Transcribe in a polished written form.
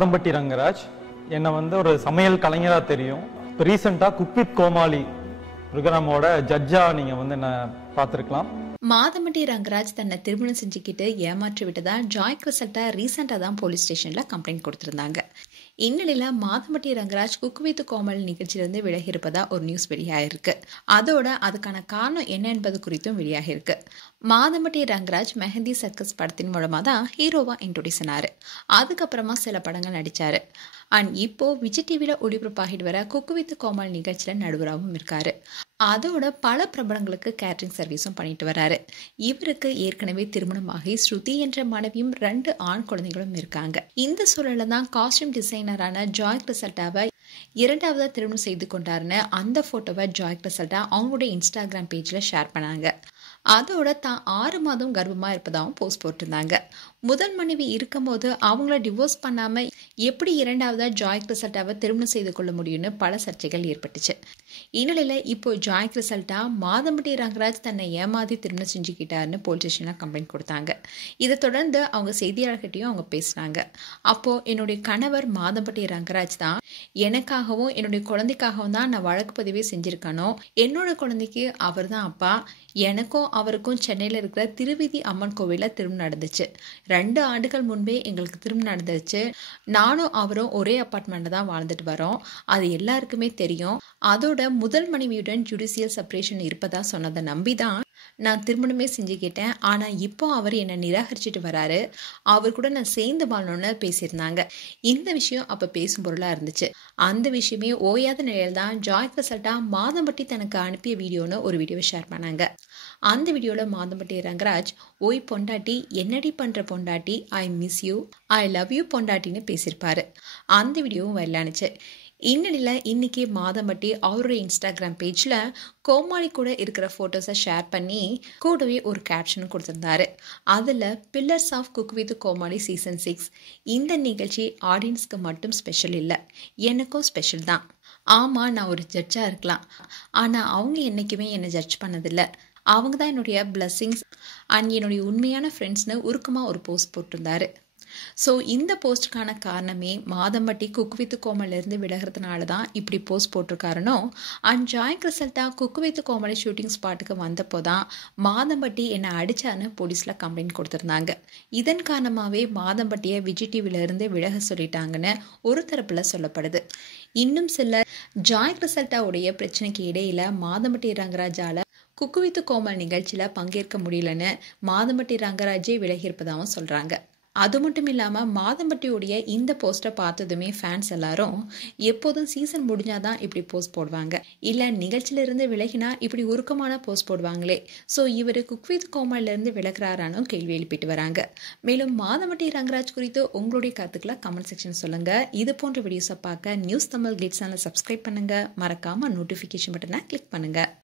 மாதம்பட்டி ரங்கராஜ். என்னை ஒரு சமையல் கலைஞராக தெரியும். இப்போ ரீசெண்டாக குக் வித் கோமாளி ப்ரோக்ராமோட ஜட்ஜா நீங்கள் என்ன பார்த்துருக்கலாம். மாதம்பட்டி ரங்கராஜ் தன்னை திருமணம் செஞ்சுக்கிட்டு ஏமாற்றி விட்டதா ஜாய் கிறிசல்டா ரீசெண்டாக தான் போலீஸ் ஸ்டேஷனில் கம்ப்ளைண்ட் கொடுத்துருந்தாங்க. இந்நிலையில் மாதம்பட்டி ரங்கராஜ் குக் வித் கோமாளி நிகழ்ச்சியிலிருந்து விலகி இருப்பதா ஒரு நியூஸ் வெளியாகிருக்கு. அதோட அதுக்கான காரணம் என்ன என்பது குறித்தும் வெளியாகிருக்கு. மாதம்பட்டி ரங்கராஜ் மெஹந்தி சர்க்கஸ் படத்தின் மூலமாக தான் ஹீரோவா இன்ட்ரோடியூஸ் ஆனாரு. அதுக்கப்புறமா சில படங்கள் நடிச்சாரு. அண்ட் இப்போ விஜய் டிவியில் ஒளிபரப்பாகிட்டு வர குக் வித் கோமாளி நிகழ்ச்சியில் நடுவராகவும் இருக்காரு. அதோட பல பிரபலங்களுக்கு கேட்டரிங் சர்வீஸும் பண்ணிட்டு வராரு. இவருக்கு ஏற்கனவே திருமணமாகி ஸ்ருதி என்ற மனைவியும் 2 ஆண் குழந்தைகளும் இருக்காங்க. இந்த சூழல்ல தான் காஸ்டியூம் டிசைனரான ஜாய் கிறிசல்டாவை 2வது திருமணம் செய்து கொண்டாருன்னு அந்த போட்டோவை ஜாய் கிறிசல்டா அவங்களுடைய இன்ஸ்டாகிராம் பேஜ்ல ஷேர் பண்ணாங்க. அதோட தான் 6 மாதம் கர்ப்பமா இருப்பதாகவும் போஸ்ட் போட்டிருந்தாங்க. முதல் மனைவி இருக்கும் போது அவங்கள டிவோர்ஸ் பண்ணாம எப்படி 2வது ஜாய் கிறிசல்டாவை திருமணம் செய்து கொள்ள முடியும்னு பல சர்ச்சைகள் ஏற்பட்டுச்சு. இந்நிலையில இப்போ ஜாய் கிறிசல்டா மாதம்பட்டி ரங்கராஜ் தன்னை ஏமாதி திருமணம் செஞ்சுக்கிட்டாருன்னு போலீஸ் ஸ்டேஷன்ல கம்ப்ளைண்ட் கொடுத்தாங்க. இதை தொடர்ந்து அவங்க செய்தியாளர்கிட்டையும் அவங்க பேசினாங்க. அப்போ என்னுடைய கணவர் மாதம்பட்டி ரங்கராஜ் தான், எனக்காகவும் என்னுடைய குழந்தைக்காகவும் தான் நான் வழக்கு பதிவே செஞ்சிருக்கணும். என்னோட குழந்தைக்கு அவர் தான் அப்பா. எனக்கும் அவருக்கும் சென்னையில் இருக்கிற திருவிதி அம்மன் கோவிலில் திருமணம் நடந்துச்சு. 2 ஆண்டுகள் முன்பே எங்களுக்கு திருமணம் நடந்துச்சு. நானும் அவரும் ஒரே அப்பார்ட்மெண்ட்ல தான் வாழ்ந்துட்டு வரோம். அது எல்லாருக்குமே தெரியும். அதோட முதல் மனைவியுடன் ஜுடிஷியல் செப்பரேஷன் இருப்பதா சொன்னதை நம்பி தான் நான் திருமணமே செஞ்சுக்கிட்டேன். ஆனால் இப்போ அவர் என்னை நிராகரிச்சுட்டு வராரு. அவர் கூட நான் சேர்ந்து வாழணும்னு பேசியிருந்தாங்க. இந்த விஷயம் அப்போ பேசும் பொருளாக இருந்துச்சு. அந்த விஷயமே ஓயாத நிலையில் தான் ஜாய் கிறிசல்டா மாதம்பட்டி தனக்கு அனுப்பிய வீடியோன்னு ஒரு வீடியோவை ஷேர் பண்ணாங்க. அந்த வீடியோவில் மாதம்பட்டி ரங்கராஜ், ஓய் பொண்டாட்டி, என்னடி பண்ணுற பொண்டாட்டி, I miss you, I love you பொண்டாட்டின்னு பேசியிருப்பாரு. அந்த வீடியோவும் வரலானுச்சு. இந்நிலையில் இன்னைக்கு மாதம்பட்டி அவருடைய இன்ஸ்டாகிராம் பேஜில் கோமாளி கூட இருக்கிற ஃபோட்டோஸை ஷேர் பண்ணி கூடவே ஒரு கேப்ஷனும் கொடுத்துருந்தாரு. அதில் pillars of Cook with Komali season 6 இந்த நிகழ்ச்சி ஆடியன்ஸ்க்கு மட்டும் ஸ்பெஷல் இல்லை, எனக்கும் ஸ்பெஷல் தான். ஆமாம், நான் ஒரு ஜட்ஜாக இருக்கலாம், ஆனால் அவங்க என்றைக்குமே என்னை ஜட்ஜ் பண்ணதில்லை. அவங்க தான் என்னுடைய பிளஸ்ஸிங்ஸ் அண்ட் என்னுடைய உண்மையான ஃப்ரெண்ட்ஸ்னு உருக்கமாக ஒரு போஸ்ட் போட்டிருந்தாரு. ஸோ இந்த போஸ்ட்டுக்கான காரணமே மாதம்பட்டி குக் வித் கோமாளிலிருந்து விலகிறதுனால தான் இப்படி போஸ்ட் போட்டிருக்காருனோ. And Joy Crizildaa cook with Comali shooting ஸ்பாட்டுக்கு வந்தப்போ தான் மாதம்பட்டி என்னை அடிச்சான்னு போலீஸில் கம்ப்ளைண்ட் கொடுத்துருந்தாங்க. இதன் காரணமாகவே மாதம்பட்டியை விஜய் டிவியிலிருந்து விலக சொல்லிட்டாங்கன்னு ஒரு தரப்பில் சொல்லப்படுது. இன்னும் சில ஜாய் கிறிசல்டாவுடைய பிரச்சனைக்கு இடையில மாதம்பட்டி ரங்கராஜால குக் வித் கோமாளி நிகழ்ச்சியில் பங்கேற்க முடியலன்னு மாதம்பட்டி ரங்கராஜே விலகியிருப்பதாகவும் சொல்கிறாங்க. அது மட்டும் இல்லாமல் மாதம்பட்டியுடைய இந்த போஸ்ட்டை பார்த்ததுமே ஃபேன்ஸ் எல்லாரும் எப்போதும் சீசன் முடிஞ்சாதான் இப்படி போஸ்ட் போடுவாங்க, இல்லை நிகழ்ச்சியிலிருந்து விலகினா இப்படி உருக்கமான போஸ்ட் போடுவாங்களே, ஸோ இவர் குக் வித் கோமாளிலிருந்து விலகிறாரானும் கேள்வி எழுப்பிட்டு வராங்க. மேலும் மாதம்பட்டி ரங்கராஜ் குறித்து உங்களுடைய கருத்துக்களை கமெண்ட் செக்ஷன் சொல்லுங்கள். இது போன்ற வீடியோஸை பார்க்க நியூஸ் தமிழ் கிளிட்ஸ் சேனலை சப்ஸ்கிரைப் பண்ணுங்கள். மறக்காமல் நோட்டிஃபிகேஷன் பட்டனை கிளிக் பண்ணுங்கள்.